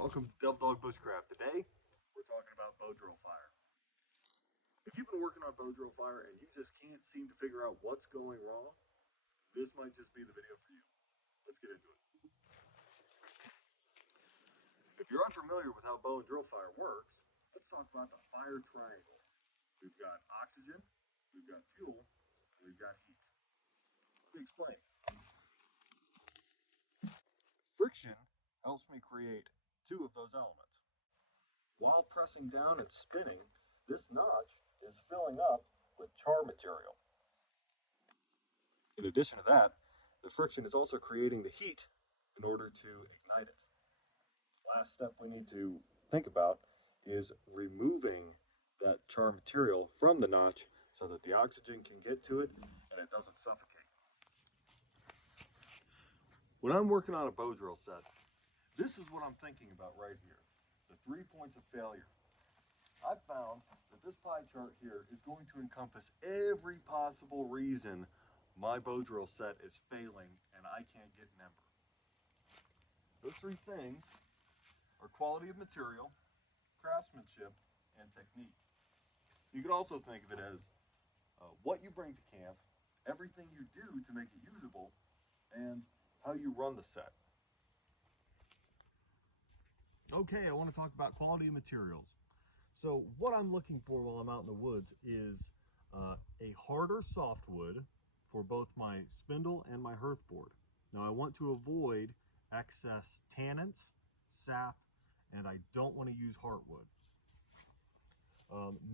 Welcome to Devil Dog Bushcraft. Today, we're talking about Bowdrill fire. If you've been working on Bowdrill fire and you just can't seem to figure out what's going wrong, this might just be the video for you. Let's get into it. If you're unfamiliar with how Bowdrill fire works, let's talk about the fire triangle. We've got oxygen, we've got fuel, and we've got heat. Let me explain. Friction helps me create two of those elements. While pressing down and spinning, this notch is filling up with char material. In addition to that, the friction is also creating the heat in order to ignite it. Last step we need to think about is removing that char material from the notch so that the oxygen can get to it and it doesn't suffocate. When I'm working on a Bowdrill set, this is what I'm thinking about right here, the 3 points of failure. I've found that this pie chart here is going to encompass every possible reason my Bowdrill set is failing and I can't get an ember. Those three things are quality of material, craftsmanship, and technique. You can also think of it as what you bring to camp, everything you do to make it usable, and how you run the set. Okay, I want to talk about quality of materials. So what I'm looking for while I'm out in the woods is a harder softwood for both my spindle and my hearth board. Now I want to avoid excess tannins, sap, and I don't want to use heartwood.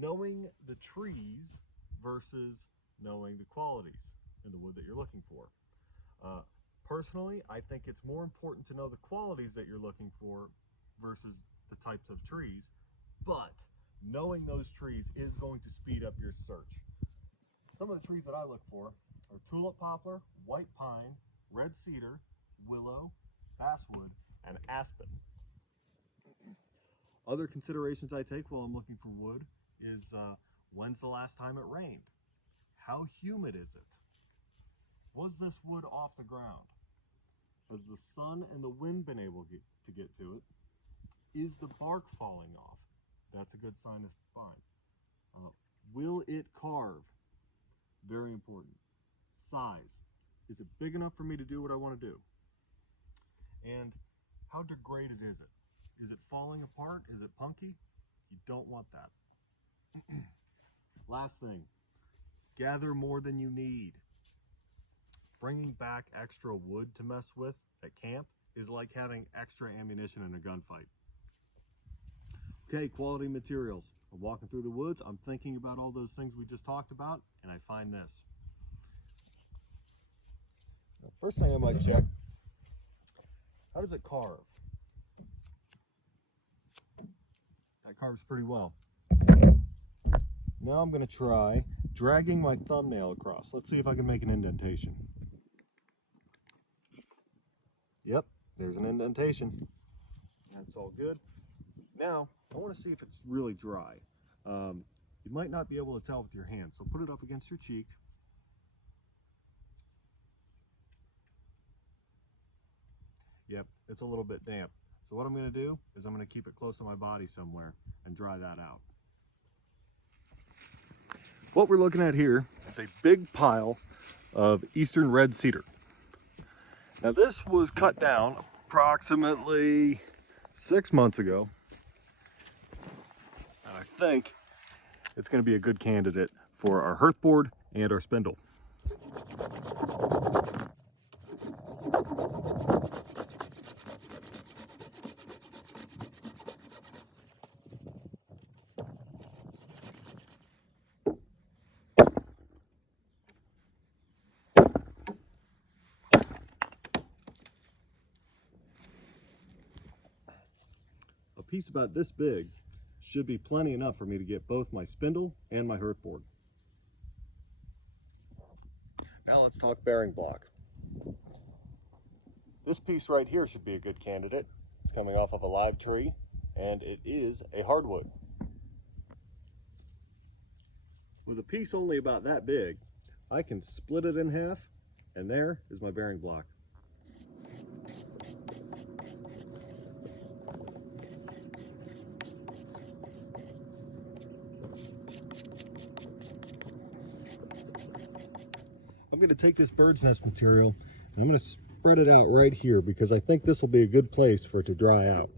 Knowing the trees versus knowing the qualities in the wood that you're looking for. Personally, I think it's more important to know the qualities that you're looking for versus the types of trees, but knowing those trees is going to speed up your search. Some of the trees that I look for are tulip poplar, white pine, red cedar, willow, basswood, and aspen. Other considerations I take while I'm looking for wood is when's the last time it rained? How humid is it? Was this wood off the ground? Has the sun and the wind been able to get to it? Is the bark falling off? That's a good sign of fine. Will it carve? Very important. Size. Is it big enough for me to do what I want to do? And how degraded is it? Is it falling apart? Is it punky? You don't want that. Last thing, gather more than you need. Bringing back extra wood to mess with at camp is like having extra ammunition in a gunfight. Okay, quality materials. I'm walking through the woods, I'm thinking about all those things we just talked about, and I find this. The first thing I might check, how does it carve? That carves pretty well. Now I'm going to try dragging my thumbnail across. Let's see if I can make an indentation. Yep, there's an indentation. That's all good. Now, I want to see if it's really dry. You might not be able to tell with your hand, so put it up against your cheek. Yep, it's a little bit damp. So what I'm going to do is I'm going to keep it close to my body somewhere and dry that out. What we're looking at here is a big pile of eastern red cedar. Now this was cut down approximately 6 months ago. And I think it's going to be a good candidate for our hearth board and our spindle. A piece about this big should be plenty enough for me to get both my spindle and my hearth board. Now let's talk bearing block. This piece right here should be a good candidate. It's coming off of a live tree and it is a hardwood. With a piece only about that big, I can split it in half and there is my bearing block. going to take this bird's nest material and I'm going to spread it out right here because I think this will be a good place for it to dry out.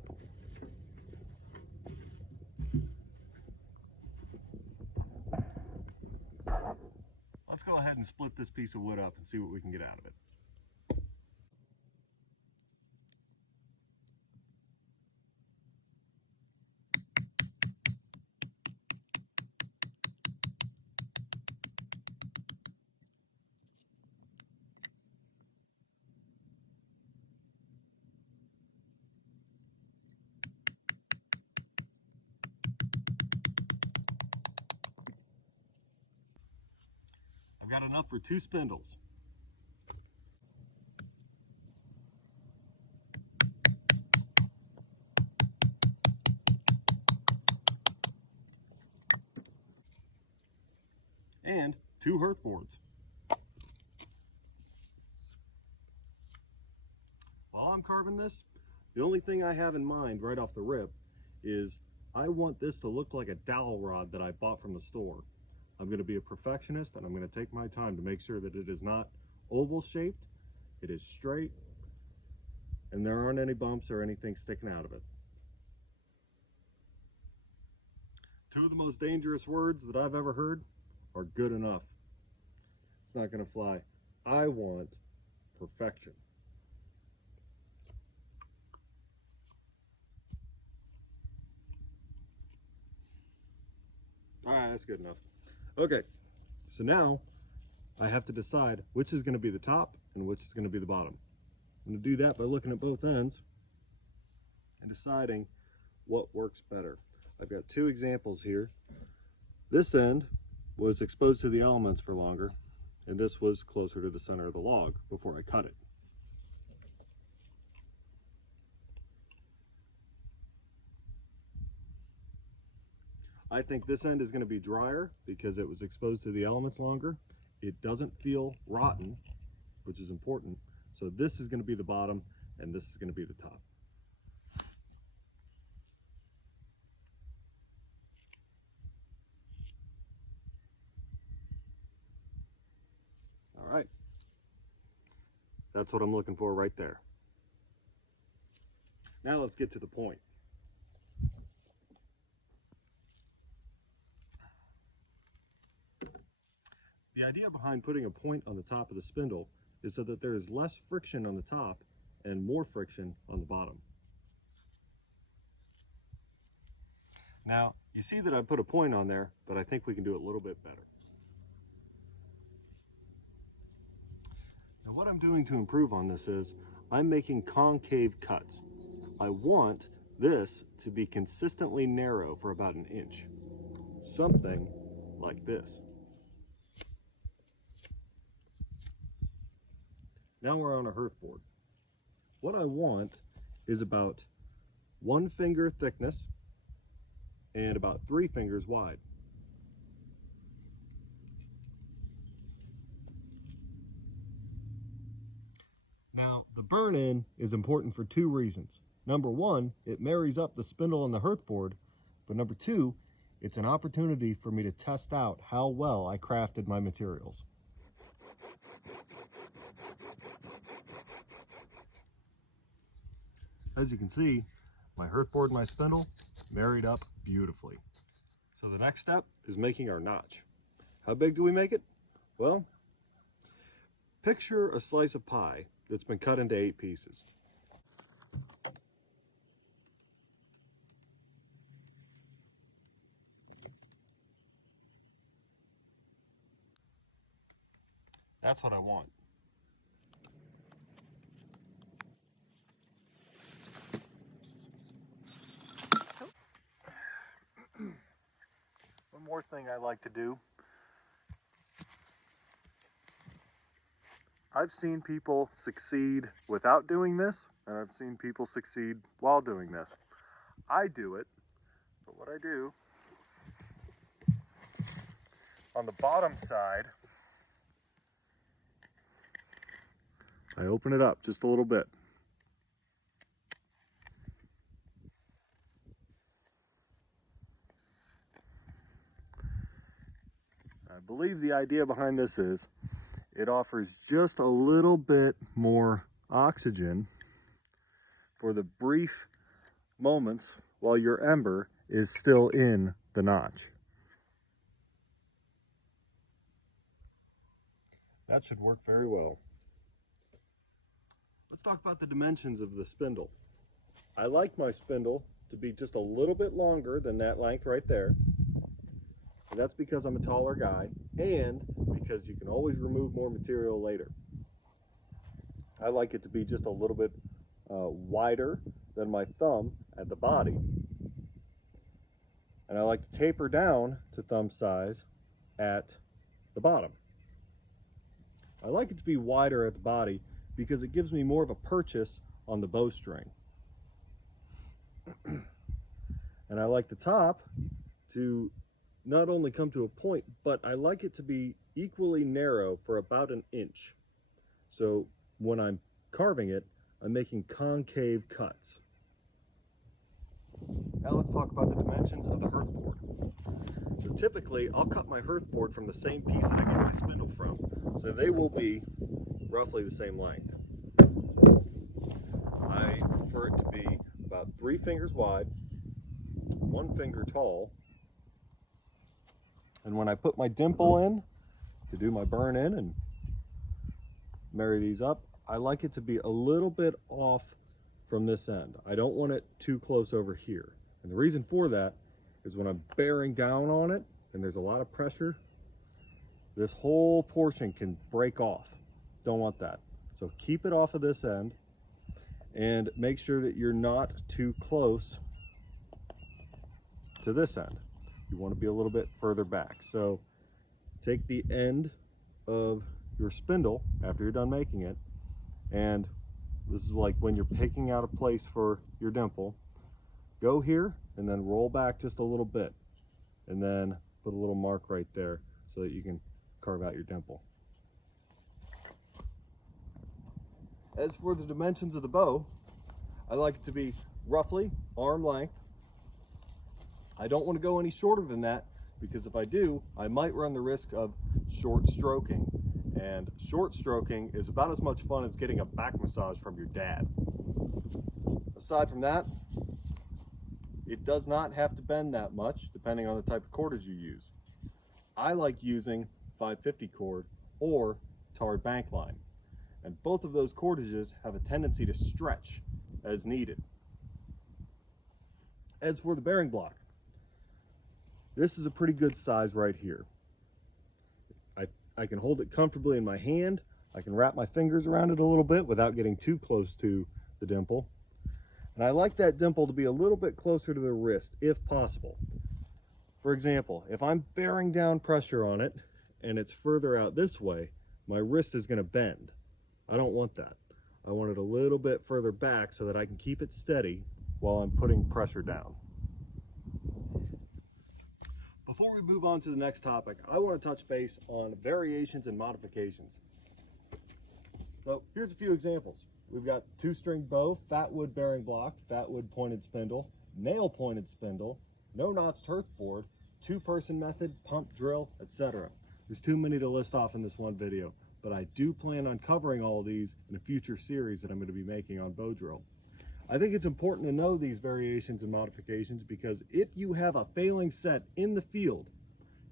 Let's go ahead and split this piece of wood up and see what we can get out of it. I've got enough for 2 spindles. And 2 hearth boards. While I'm carving this, the only thing I have in mind right off the rip is I want this to look like a dowel rod that I bought from the store. I'm going to be a perfectionist and I'm going to take my time to make sure that it is not oval shaped, it is straight, and there aren't any bumps or anything sticking out of it. 2 of the most dangerous words that I've ever heard are good enough. It's not going to fly. I want perfection. All right, that's good enough. Okay, so now I have to decide which is going to be the top and which is going to be the bottom. I'm going to do that by looking at both ends and deciding what works better. I've got 2 examples here. This end was exposed to the elements for longer, and this was closer to the center of the log before I cut it. I think this end is going to be drier because it was exposed to the elements longer. It doesn't feel rotten, which is important. So this is going to be the bottom and this is going to be the top. All right. That's what I'm looking for right there. Now let's get to the point. The idea behind putting a point on the top of the spindle is so that there is less friction on the top and more friction on the bottom. Now, you see that I put a point on there, but I think we can do it a little bit better. Now, what I'm doing to improve on this is I'm making concave cuts. I want this to be consistently narrow for about 1 inch. Something like this. Now we're on a hearth board. What I want is about 1 finger thickness and about 3 fingers wide. Now, the burn-in is important for 2 reasons. Number 1, it marries up the spindle and the hearth board, but number 2, it's an opportunity for me to test out how well I crafted my materials. As you can see, my hearth board and my spindle married up beautifully. So the next step is making our notch. How big do we make it? Well, picture a slice of pie that's been cut into 8 pieces. That's what I want. One more thing I like to do. I've seen people succeed without doing this, and I've seen people succeed while doing this. I do it, but what I do, on the bottom side, I open it up just a little bit. I believe the idea behind this is it offers just a little bit more oxygen for the brief moments while your ember is still in the notch. That should work very well. Let's talk about the dimensions of the spindle. I like my spindle to be just a little bit longer than that length right there. And that's because I'm a taller guy and because you can always remove more material later. I like it to be just a little bit wider than my thumb at the body. And I like to taper down to thumb size at the bottom. I like it to be wider at the body because it gives me more of a purchase on the bowstring. And I like the top to not only come to a point, but I like it to be equally narrow for about an inch. So when I'm carving it, I'm making concave cuts. Now let's talk about the dimensions of the hearth board. So typically, I'll cut my hearth board from the same piece that I get my spindle from, so they will be roughly the same length. I prefer it to be about 3 fingers wide, 1 finger tall, and when I put my dimple in to do my burn in and marry these up, I like it to be a little bit off from this end. I don't want it too close over here. And the reason for that is when I'm bearing down on it and there's a lot of pressure, this whole portion can break off. Don't want that. So keep it off of this end and make sure that you're not too close to this end. You want to be a little bit further back. So take the end of your spindle after you're done making it, and this is like when you're picking out a place for your dimple. Go here and then roll back just a little bit and then put a little mark right there so that you can carve out your dimple. As for the dimensions of the bow, I like it to be roughly arm length. I don't want to go any shorter than that because if I do, I might run the risk of short stroking. And short stroking is about as much fun as getting a back massage from your dad. Aside from that, it does not have to bend that much depending on the type of cordage you use. I like using 550 cord or tarred bank line. And both of those cordages have a tendency to stretch as needed. As for the bearing block, this is a pretty good size right here. I can hold it comfortably in my hand. I can wrap my fingers around it a little bit without getting too close to the dimple. And I like that dimple to be a little bit closer to the wrist if possible. For example, if I'm bearing down pressure on it and it's further out this way, my wrist is going to bend. I don't want that. I want it a little bit further back so that I can keep it steady while I'm putting pressure down. Before we move on to the next topic, I want to touch base on variations and modifications. So here's a few examples. We've got 2-string bow, fat wood bearing block, fat wood pointed spindle, nail pointed spindle, no notched hearth board, 2-person method, pump drill, etc. There's too many to list off in this one video, but I do plan on covering all of these in a future series that I'm going to be making on Bowdrill. I think it's important to know these variations and modifications because if you have a failing set in the field,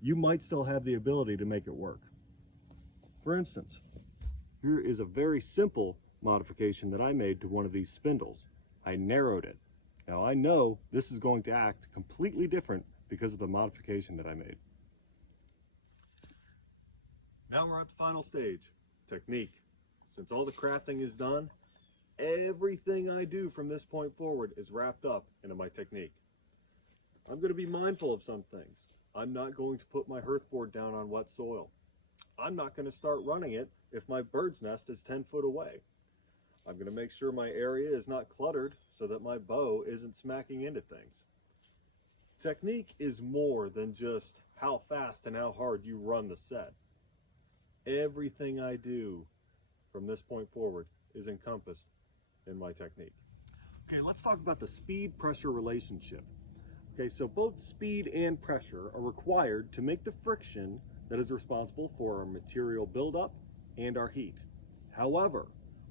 you might still have the ability to make it work. For instance, here is a very simple modification that I made to one of these spindles. I narrowed it. Now I know this is going to act completely different because of the modification that I made. Now we're at the final stage, technique. Since all the crafting is done, everything I do from this point forward is wrapped up into my technique. I'm going to be mindful of some things. I'm not going to put my hearth board down on wet soil. I'm not going to start running it if my bird's nest is 10 foot away. I'm going to make sure my area is not cluttered so that my bow isn't smacking into things. Technique is more than just how fast and how hard you run the set. Everything I do from this point forward is encompassed in my technique. Okay, let's talk about the speed-pressure relationship. Okay, so both speed and pressure are required to make the friction that is responsible for our material buildup and our heat. However,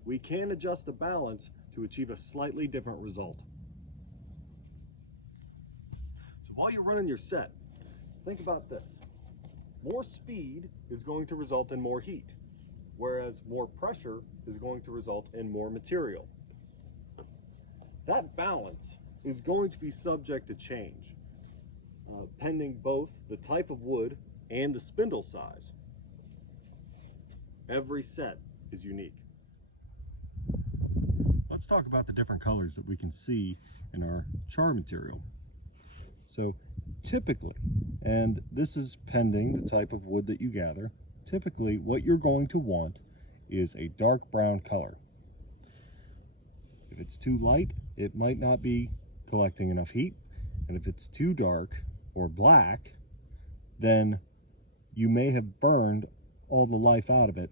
we can adjust the balance to achieve a slightly different result. So while you're running your set, think about this. More speed is going to result in more heat, whereas more pressure is going to result in more material. That balance is going to be subject to change, pending both the type of wood and the spindle size. Every set is unique. Let's talk about the different colors that we can see in our char material. So typically, and this is pending the type of wood that you gather, typically what you're going to want is a dark brown color. If it's too light, it might not be collecting enough heat, and if it's too dark or black, then you may have burned all the life out of it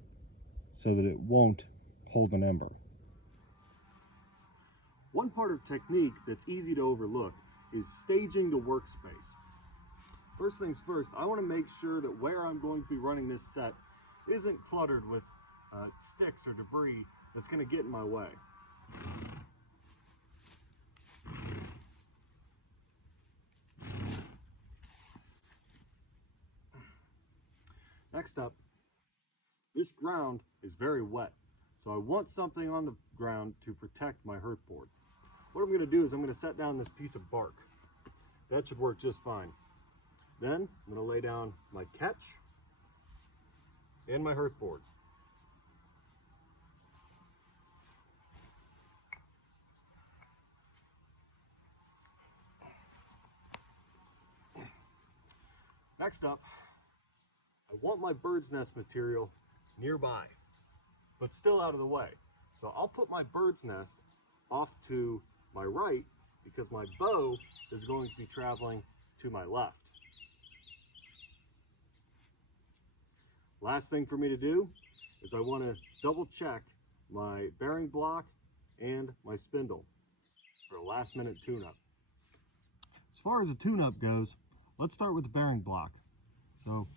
so that it won't hold an ember. One part of technique that's easy to overlook is staging the workspace. First things first, I want to make sure that where I'm going to be running this set isn't cluttered with sticks or debris that's going to get in my way. Next up, this ground is very wet, so I want something on the ground to protect my hearth board. What I'm going to do is I'm going to set down this piece of bark. That should work just fine. Then I'm going to lay down my catch and my hearth board. Next up, I want my bird's nest material nearby, but still out of the way. So I'll put my bird's nest off to my right because my bow is going to be traveling to my left. Last thing for me to do is I want to double check my bearing block and my spindle for a last minute tune-up. As far as a tune-up goes, let's start with the bearing block. So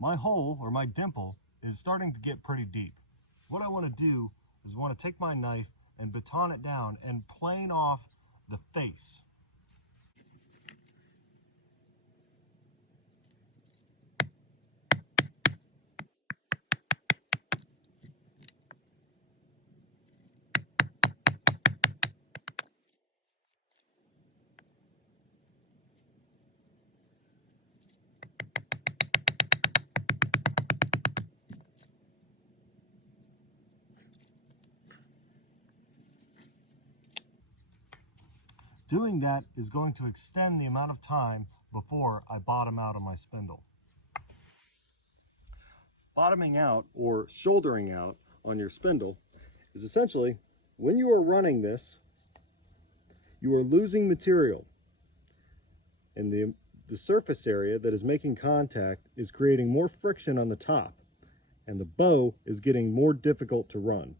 my hole, or my dimple, is starting to get pretty deep. What I want to do is I want to take my knife and baton it down and plane off the face. Doing that is going to extend the amount of time before I bottom out on my spindle. Bottoming out, or shouldering out on your spindle, is essentially when you are running this, you are losing material, and the surface area that is making contact is creating more friction on the top, and the bow is getting more difficult to run.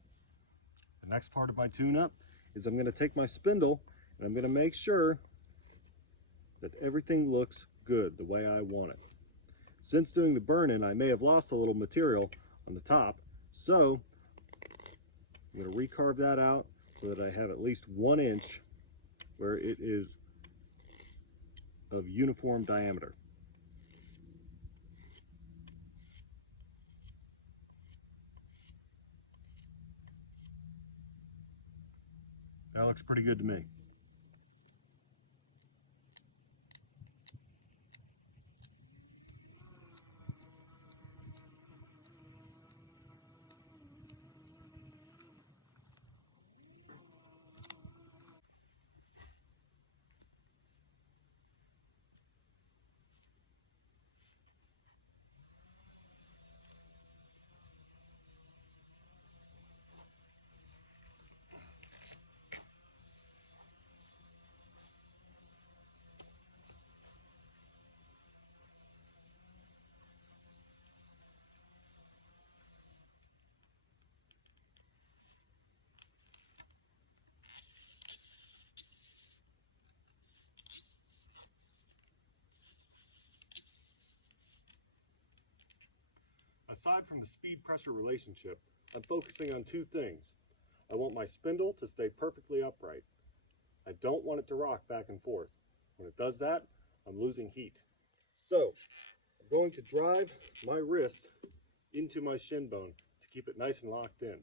The next part of my tune-up is I'm going to take my spindle and I'm going to make sure that everything looks good the way I want it. Since doing the burn-in, I may have lost a little material on the top, so I'm going to recarve that out so that I have at least 1 inch where it is of uniform diameter. That looks pretty good to me. Aside from the speed-pressure relationship, I'm focusing on two things. I want my spindle to stay perfectly upright. I don't want it to rock back and forth. When it does that, I'm losing heat. So, I'm going to drive my wrist into my shin bone to keep it nice and locked in.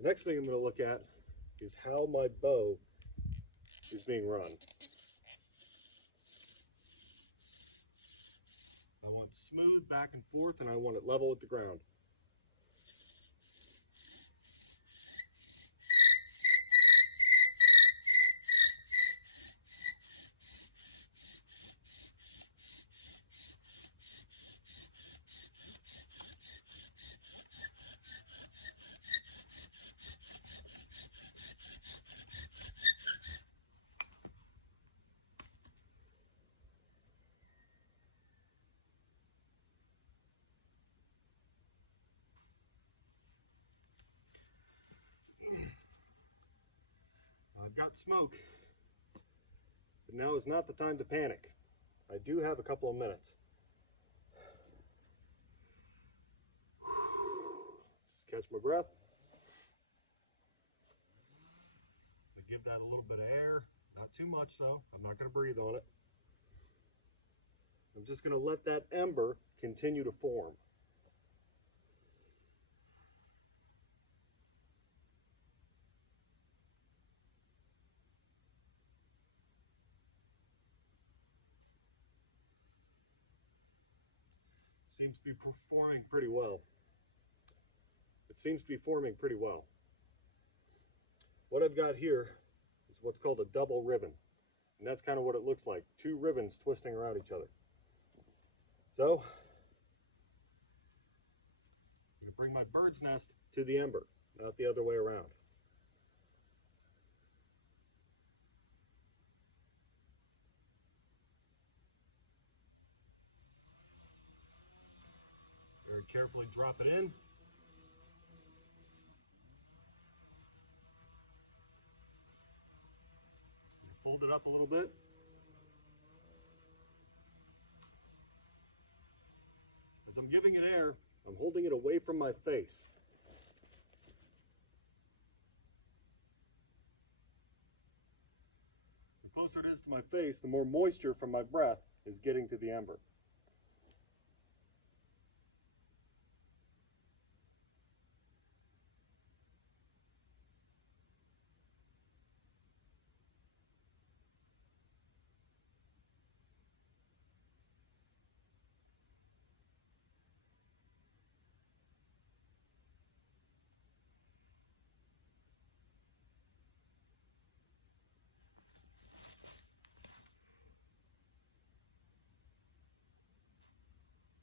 The next thing I'm going to look at is how my bow is being run. I want it smooth back and forth, and I want it level with the ground. I've got smoke, but now is not the time to panic. I do have a couple of minutes. Just catch my breath. I give that a little bit of air, not too much though. I'm not going to breathe on it. I'm just going to let that ember continue to form. Seems to be performing pretty well. It seems to be forming pretty well. What I've got here is what's called a double ribbon. And that's kind of what it looks like. Two ribbons twisting around each other. So, I'm going to bring my bird's nest to the ember, not the other way around. Very carefully drop it in. Fold it up a little bit. As I'm giving it air, I'm holding it away from my face. The closer it is to my face, the more moisture from my breath is getting to the ember.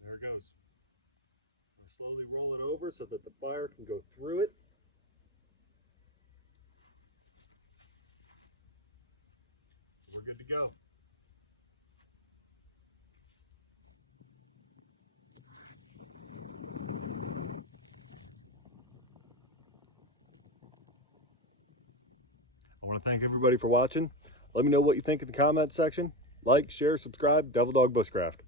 There it goes. I slowly roll it over so that the fire can go through it. We're good to go. I want to thank everybody for watching. Let me know what you think in the comment section. Like, share, subscribe, Devil Dog Bushcraft.